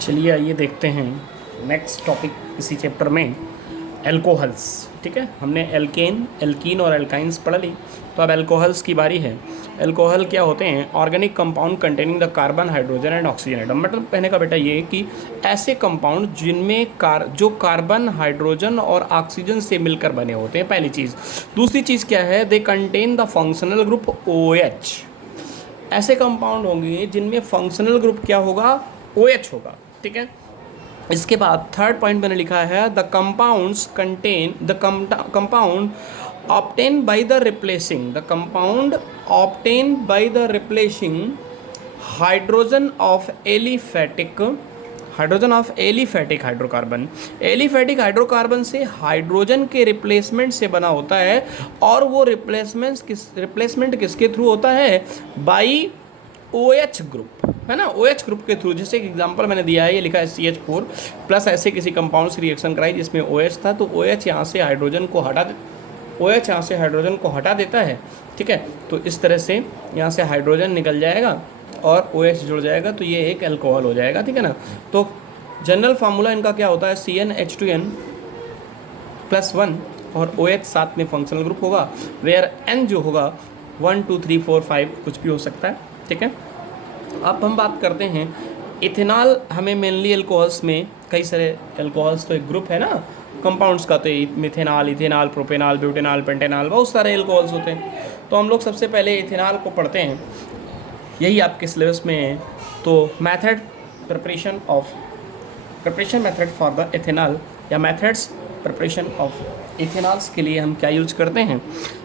चलिए आइए देखते हैं नेक्स्ट टॉपिक इसी चैप्टर में, एल्कोहल्स। ठीक है, हमने एल्कीन और एल्काइंस पढ़ ली, तो अब एल्कोहल्स की बारी है। एल्कोहल क्या होते हैं? Organic compound containing the carbon, hydrogen and oxygen atom. मतलब कहने का बेटा ये कि ऐसे कंपाउंड जिनमें जो कार्बन, हाइड्रोजन और ऑक्सीजन से मिलकर बने होते हैं, पहली चीज़। दूसरी चीज़ क्या है? They contain the functional group OH। ऐसे कंपाउंड होंगे जिनमें फंक्शनल ग्रुप क्या होगा? OH होगा। ठीक है, इसके बाद थर्ड पॉइंट मैंने लिखा है the compounds contain the compound obtain by the replacing hydrogen of aliphatic hydrocarbon. Aliphatic hydrocarbon से हाइड्रोजन के रिप्लेसमेंट से बना होता है, और वो रिप्लेसमेंट किसके थ्रू होता है? बाई OH ग्रुप, है ना, OH ग्रुप के थ्रू। जैसे एक एग्जांपल मैंने दिया है, ये लिखा है CH4 प्लस ऐसे किसी कंपाउंड से रिएक्शन कराई जिसमें OH था, तो OH यहाँ से हाइड्रोजन को हटा देता है। ठीक है, तो इस तरह से यहाँ से हाइड्रोजन निकल जाएगा और OH जुड़ जाएगा, तो ये एक अल्कोहल हो जाएगा। ठीक है ना, तो जनरल फार्मूला इनका क्या होता है? CnH2n+1 और OH साथ में फंक्शनल ग्रुप होगा, वेयर N जो होगा 1 2 3 4 5 कुछ भी हो सकता है। ठीक है, अब हम बात करते हैं इथेनॉल। हमें मेनली अल्कोहल्स में कई सारे अल्कोहल्स, तो एक ग्रुप है ना कंपाउंड्स का, तो methanol, ethanol, propanol, butanol, pentanol, बहुत सारे अल्कोहल्स होते हैं। तो हम लोग सबसे पहले इथेनॉल को पढ़ते हैं, यही आपके सिलेबस में है। तो preparation method for the ethanol, या मेथड्स प्रिपरेशन ऑफ इथेनॉल्स के लिए हम क्या यूज करते हैं?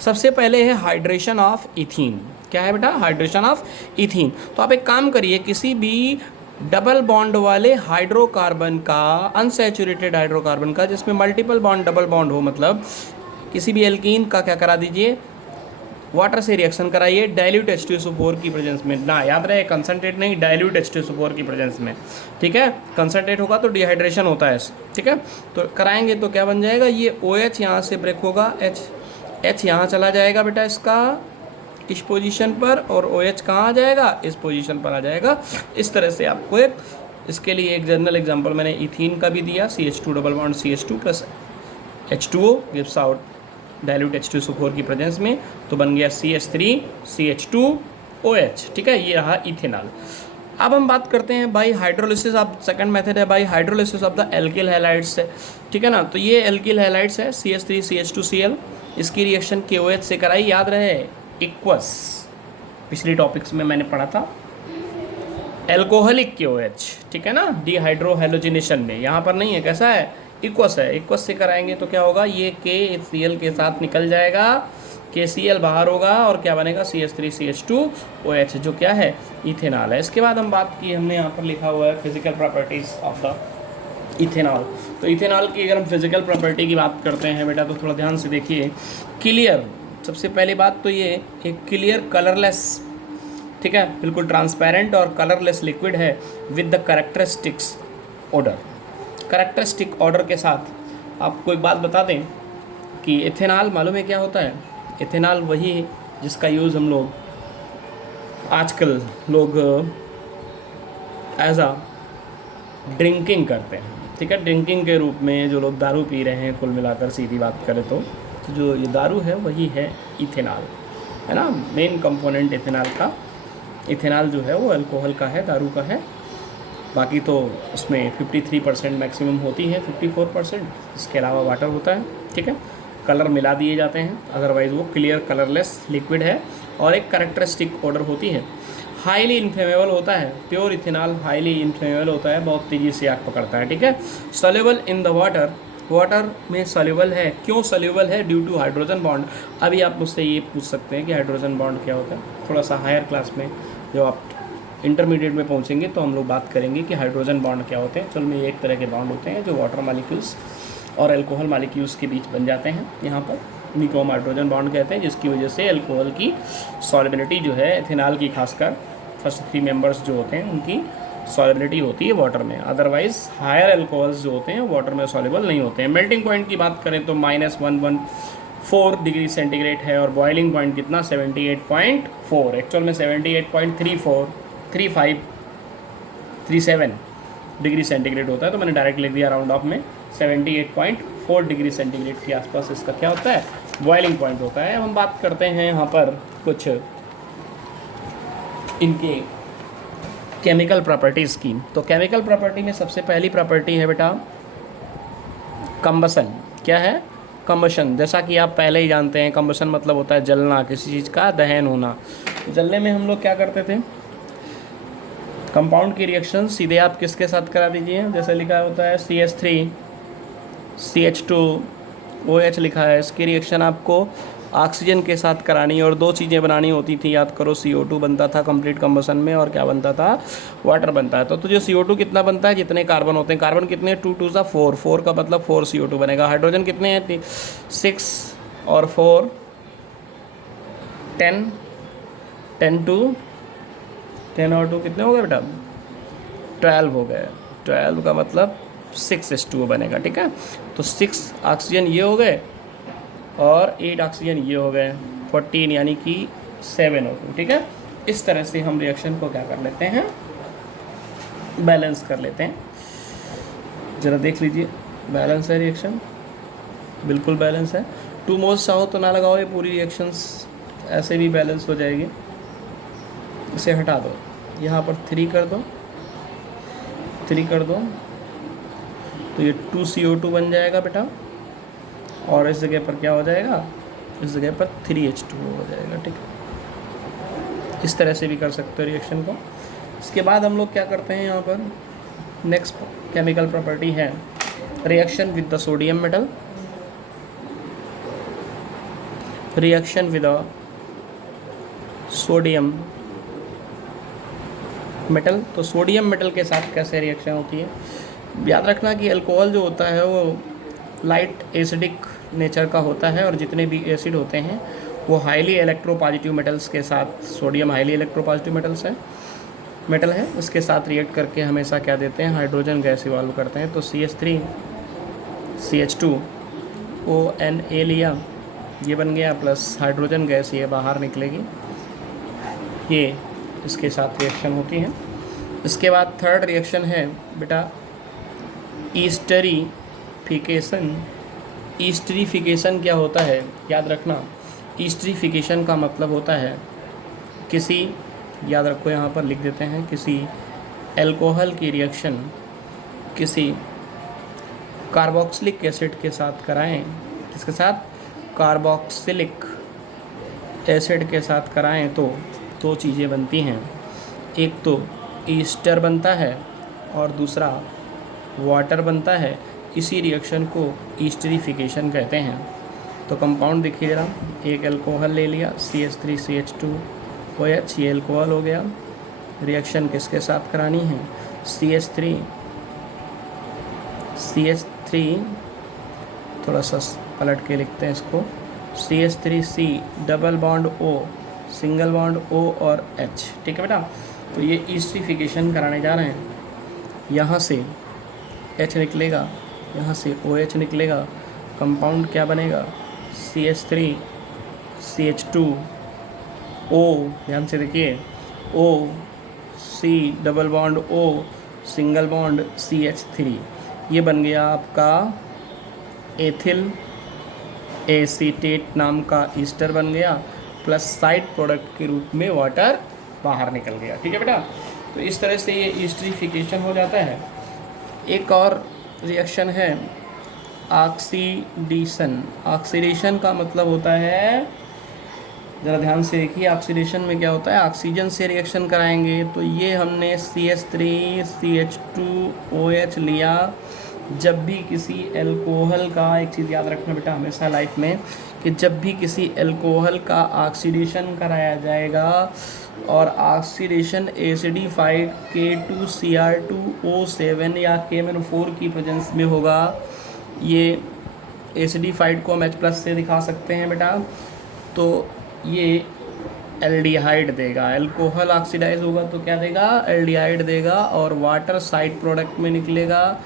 सबसे पहले है हाइड्रेशन ऑफ इथीन। क्या है बेटा? Hydration of ethene. तो आप एक काम करिए, किसी भी डबल बॉन्ड वाले हाइड्रोकार्बन का, अनसैचुरेटेड हाइड्रोकार्बन का जिसमें मल्टीपल बॉन्ड, डबल बॉन्ड हो, मतलब किसी भी एल्कीन का क्या करा दीजिए? वाटर से रिएक्शन कराइए डाइल्यूट H2SO4 की प्रेजेंस में। ना याद रहे, कंसनट्रेट नहीं, डाइल्यूट H2SO4 की प्रेजेंस में। ठीक है, कंसनट्रेट होगा तो डिहाइड्रेशन होता है। ठीक है, तो कराएंगे तो क्या बन जाएगा? ये OH यहाँ से ब्रेक होगा, H यहाँ चला जाएगा बेटा इसका इस पोजीशन पर, और OH कहाँ आ जाएगा? इस पोजीशन पर आ जाएगा। इस तरह से आपको एक, इसके लिए एक जनरल एग्जांपल मैंने इथीन का भी दिया, CH2 double bond CH2 plus H2O gives out dilute H2SO4 की प्रेजेंस में, तो बन गया CH3CH2OH। ठीक है, ये रहा इथेनॉल। अब हम बात करते हैं by hydrolysis of, second method है by hydrolysis of the alkyl halides है। ठीक है ना, तो ये एल्किल हैलाइड्स है CH3CH2Cl, इसकी रिएक्शन KOH से कराई, याद रहे इक्वस, पिछली टॉपिक्स में मैंने पढ़ा था एल्कोहलिक KOH। ठीक है ना, डिहाइड्रोहेलोजिनेशन में, यहाँ पर नहीं है, कैसा है? इक्वस है। इक्वस से कराएंगे तो क्या होगा? ये KCl के साथ निकल जाएगा, KCl बाहर होगा, और क्या बनेगा? CH3CH2OH, जो क्या है? इथेनॉल है। इसके बाद हम बात की, हमने यहाँ पर लिखा हुआ है physical properties of the ethanol. तो इथेनॉल की अगर हम फिजिकल प्रॉपर्टी की बात करते हैं बेटा, तो थोड़ा ध्यान से देखिए। क्लियर, सबसे पहली बात तो ये एक क्लियर कलरलेस, ठीक है, बिल्कुल ट्रांसपेरेंट और कलरलेस लिक्विड है with the characteristics order. Characteristic order के साथ आपको एक बात बता दें कि इथेनॉल मालूम है क्या होता है? इथेनॉल वही है जिसका यूज़ हम लोग आजकल एज आ ड्रिंकिंग करते हैं। ठीक है, ड्रिंकिंग के रूप में जो लोग दारू पी रहे हैं, कुल मिलाकर सीधी बात करें तो जो ये दारू है वही है इथेनॉल, है ना, मेन कंपोनेंट इथेनॉल का। इथेनॉल जो है वो अल्कोहल का है, दारू का है। बाकी तो उसमें 53% मैक्सिमम होती है, 54%, इसके अलावा वाटर होता है। ठीक है, कलर मिला दिए जाते हैं, अदरवाइज़ वो क्लियर कलरलेस लिक्विड है, और एक कैरेक्टरिस्टिक ऑर्डर होती है। हाईली इन्फ्लेमेबल होता है, प्योर इथेनॉल हाईली इन्फ्लेमेबल होता है, बहुत तेज़ी से आग पकड़ता है। ठीक है, soluble in the water, water में सॉल्युबल है। क्यों सॉल्युबल है? Due to hydrogen bond. अभी आप मुझसे ये पूछ सकते हैं कि हाइड्रोजन बॉन्ड क्या होता है। थोड़ा सा हायर क्लास में, जो आप इंटरमीडिएट में पहुंचेंगे तो हम लोग बात करेंगे कि हाइड्रोजन बॉन्ड क्या होते हैं। चल में एक तरह के बॉन्ड होते हैं जो वाटर मालिक्यूल्स और अल्कोहल मालिक्यूल्स के बीच बन जाते हैं। यहाँ पर उन्हीं को हम हाइड्रोजन बॉन्ड कहते हैं, जिसकी वजह से अल्कोहल की सॉल्युबिलिटी जो है, इथेनॉल की खासकर फर्स्ट 3 मेंबर्स जो होते हैं उनकी सॉल्युबिलिटी होती है वाटर में। अदरवाइज हायर अल्कोहल्स जो होते हैं वाटर में सॉल्युबल नहीं होते हैं। मेल्टिंग पॉइंट की बात करें तो -114 डिग्री सेंटीग्रेड है, और बॉइलिंग पॉइंट कितना? 78.4, एक्चुअल में 78.34, 35, 37 डिग्री सेंटीग्रेड होता है, तो मैंने डायरेक्ट लिख दिया राउंड ऑफ में 78.4 डिग्री सेंटीग्रेड के आसपास इसका क्या होता है, बॉइलिंग पॉइंट होता है। हम बात करते हैं यहाँ पर कुछ इनके केमिकल प्रॉपर्टीज़ की। तो केमिकल प्रॉपर्टी में सबसे पहली प्रॉपर्टी है बेटा कंबसन। क्या है, कंबशन। जैसा कि आप पहले ही जानते हैं, कंबशन मतलब होता है जलना, किसी चीज़ का दहन होना। जलने में हम लोग क्या करते थे, कंपाउंड की रिएक्शन सीधे आप किसके साथ करा दीजिए, जैसे लिखा होता है CH3 CH2OH लिखा है, इसकी रिएक्शन आपको ऑक्सीजन के साथ करानी और दो चीज़ें बनानी होती थी, याद करो। CO2 बनता था कंप्लीट कंबसन में, और क्या बनता था, वाटर बनता है। तो जो CO2 कितना बनता है, जितने कार्बन होते हैं, कार्बन कितने, 2 2 4, 4 का मतलब 4 CO2 बनेगा। हाइड्रोजन कितने हैं, 6 और 4 10, 10 और 2 कितने हो गए बेटा, 12 हो गए। 12 का मतलब 6H2O बनेगा, ठीक है। तो 6 ऑक्सीजन ये हो गए और 8 ऑक्सीजन ये हो गए, 14 यानी कि 7 हो गए, ठीक है। इस तरह से हम रिएक्शन को क्या कर लेते हैं, बैलेंस कर लेते हैं। ज़रा देख लीजिए, बैलेंस है रिएक्शन, बिल्कुल बैलेंस है। 2 मोल्स चाहो तो ना लगाओ, ये पूरी रिएक्शंस ऐसे भी बैलेंस हो जाएगी। इसे हटा दो, यहाँ पर 3 कर दो, 3 कर दो, तो ये 2 CO2 बन जाएगा बेटा, और इस जगह पर क्या हो जाएगा, इस जगह पर 3H2O हो जाएगा, ठीक है। इस तरह से भी कर सकते हो रिएक्शन को। इसके बाद हम लोग क्या करते हैं, यहाँ पर नेक्स्ट केमिकल प्रॉपर्टी है reaction with the sodium metal. Reaction with the sodium metal. तो सोडियम मेटल के साथ कैसे रिएक्शन होती है, याद रखना कि अल्कोहल जो होता है वो लाइट एसिडिक नेचर का होता है, और जितने भी एसिड होते हैं वो हाईली इलेक्ट्रोपॉजिटिव मेटल्स के साथ, सोडियम हाईली इलेक्ट्रोपॉजिटिव मेटल है, उसके साथ रिएक्ट करके हमेशा क्या देते हैं, हाइड्रोजन गैस इवॉल्व करते हैं। तो CH3 CH2ONA लिया, ये बन गया, प्लस हाइड्रोजन गैस ये बाहर निकलेगी, ये इसके साथ रिएक्शन होती है। इसके बाद थर्ड रिएक्शन है बेटा ईस्टरीफिकेशन। ईस्टरीफिकेशन क्या होता है, याद रखना, ईस्टरीफिकेशन का मतलब होता है किसी, याद रखो यहाँ पर लिख देते हैं, किसी अल्कोहल की रिएक्शन किसी कार्बोक्सिलिक एसिड के साथ कराएं, किसके साथ, कार्बोक्सिलिक एसिड के साथ कराएं, तो दो चीज़ें बनती हैं, एक तो ईस्टर बनता है और दूसरा वाटर बनता है। इसी रिएक्शन को ईस्टरीफिकेशन कहते हैं। तो कंपाउंड देखिए जरा, एक अल्कोहल ले लिया CH3 CH2OH, ये अल्कोहल हो गया। रिएक्शन किसके साथ करानी है, CH3 थोड़ा सा पलट के लिखते हैं इसको, CH3C double bond O single bond O और H, ठीक है बेटा। तो ये ईस्टरीफिकेशन कराने जा रहे हैं, यहाँ से H निकलेगा, यहाँ से OH निकलेगा, कंपाउंड क्या बनेगा, CH3 CH2O, ध्यान से देखिए, O C double bond O single bond CH3, ये बन गया आपका एथिल एसीटेट नाम का ईस्टर बन गया, प्लस साइड प्रोडक्ट के रूप में वाटर बाहर निकल गया, ठीक है बेटा। तो इस तरह से ये ईस्टरीफिकेशन हो जाता है। एक और रिएक्शन है ऑक्सीडेशन। ऑक्सीडेशन का मतलब होता है, ज़रा ध्यान से देखिए, ऑक्सीडेशन में क्या होता है, ऑक्सीजन से रिएक्शन कराएंगे। तो ये हमने CH3 CH2OH लिया। जब भी किसी अल्कोहल का, एक चीज़ याद रखना बेटा हमेशा लाइफ में, कि जब भी किसी अल्कोहल का ऑक्सीडेशन कराया जाएगा और ऑक्सीडेशन एसिडिफाइड K2Cr2O7 या KMnO4 की प्रेजेंस में होगा, ये एसिडिफाइड को हम H+ से दिखा सकते हैं बेटा, तो ये एल्डिहाइड देगा। अल्कोहल ऑक्सीडाइज होगा तो क्या देगा, एल्डिहाइड देगा, और वाटर साइड प्रोडक्ट में निकलेगा।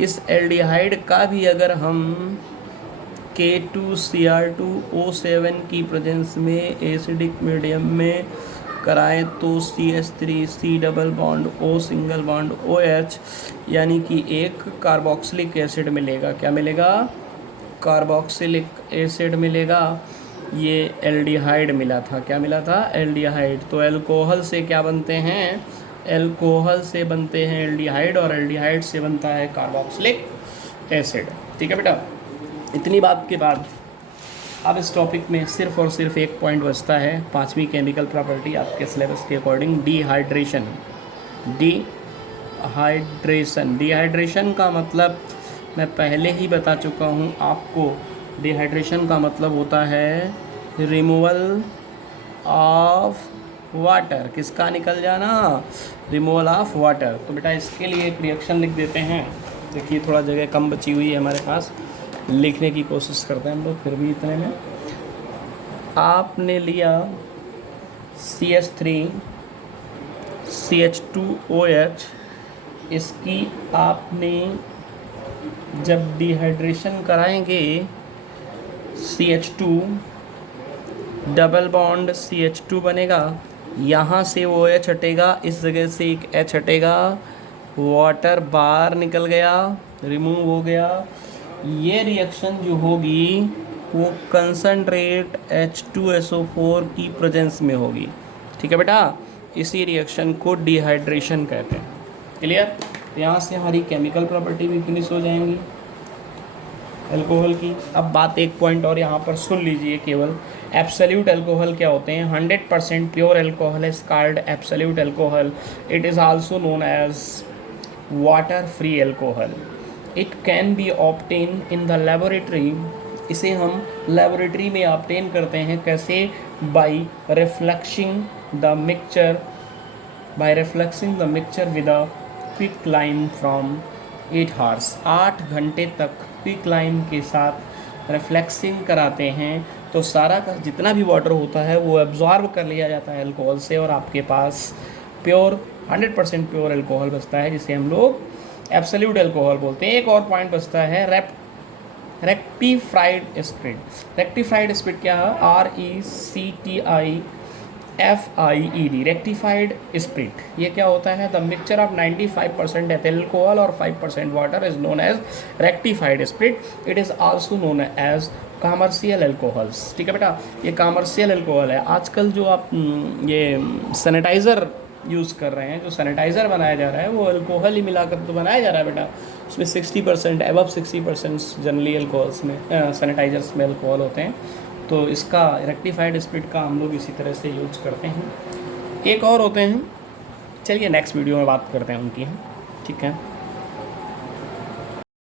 इस एल्डिहाइड का भी अगर हम K2Cr2O7 की प्रेजेंस में एसिडिक मीडियम में कराएं तो CH3 C double bond O single bond OH, यानी कि एक कार्बोक्सिलिक एसिड मिलेगा। क्या मिलेगा? कार्बोक्सिलिक एसिड मिलेगा। ये एल्डिहाइड मिला था। क्या मिला था? एल्डिहाइड। तो एल्कोहल से क्या बनते हैं? एल्कोहल से बनते हैं एल्डिहाइड, और एल्डिहाइड से बनता है कार्बोक्सिलिक एसिड। ठीक है बेटा, इतनी बात के बाद अब इस टॉपिक में सिर्फ और सिर्फ एक पॉइंट बचता है, 5वीं केमिकल प्रॉपर्टी आपके सिलेबस के अकॉर्डिंग, डिहाइड्रेशन। डिहाइड्रेशन का मतलब मैं पहले ही बता चुका हूँ आपको। डिहाइड्रेशन का मतलब होता है रिमूवल ऑफ वाटर। किसका निकल जाना? Removal of water. तो बेटा इसके लिए एक रिएक्शन लिख देते हैं। देखिए थोड़ा जगह कम बची हुई है हमारे पास, लिखने की कोशिश करते हैं हम लोग, फिर भी इतने में। आपने लिया CH3 CH2OH, इसकी आपने जब डिहाइड्रेशन कराएंगे CH2 डबल बॉन्ड CH2 बनेगा, यहाँ से OH हटेगा, इस जगह से एक H हटेगा, वाटर बाहर निकल गया, रिमूव हो गया। ये रिएक्शन जो होगी वो कंसनट्रेट H2SO4 की प्रेजेंस में होगी। ठीक है बेटा, इसी रिएक्शन को डिहाइड्रेशन कहते हैं। क्लियर? यहाँ से हमारी केमिकल प्रॉपर्टी भी फिनिश हो जाएंगी अल्कोहल की। अब बात एक पॉइंट और यहाँ पर सुन लीजिए केवल। एब्सोल्यूट अल्कोहल क्या होते हैं? 100% pure alcohol is called absolute alcohol. It is also known as water free alcohol. It can be obtain in the laboratory. इसे हम लेबोरेटरी में ऑब्टेन करते हैं। कैसे? By refluxing the mixture with a quick lime from 8 hours. 8 घंटे तक quick lime के साथ रिफ्लेक्सिंग कराते हैं, तो सारा का जितना भी वाटर होता है वो एब्जॉर्ब कर लिया जाता है अल्कोहल से, और आपके पास प्योर 100% प्योर अल्कोहल बचता है, जिसे हम लोग एब्सोल्यूट अल्कोहल बोलते हैं। एक और पॉइंट बचता है रेक्टिफाइड स्पिरिट। रेक्टिफाइड स्पिरिट क्या है? RECTIFIED, rectified spirit. ये क्या होता है? The mixture of 95% ethyl alcohol और 5% water is known as rectified spirit. It is also known as commercial alcohols. ठीक है बेटा, ये कॉमर्शियल अल्कोहल है। आजकल जो आप ये सैनिटाइज़र यूज़ कर रहे हैं, जो सैनिटाइज़र बनाया जा रहा है वो अल्कोहल ही मिलाकर तो बनाया जा रहा है बेटा। उसमें 60% अबव 60% जनरली अल्कोहल्स में सैनिटाइजर्स में अल्कोहल होते हैं। तो इसका रेक्टिफाइड स्पिरिट का हम लोग इसी तरह से यूज करते हैं। एक और होते हैं, चलिए नेक्स्ट वीडियो में बात करते हैं उनकी। ठीक है।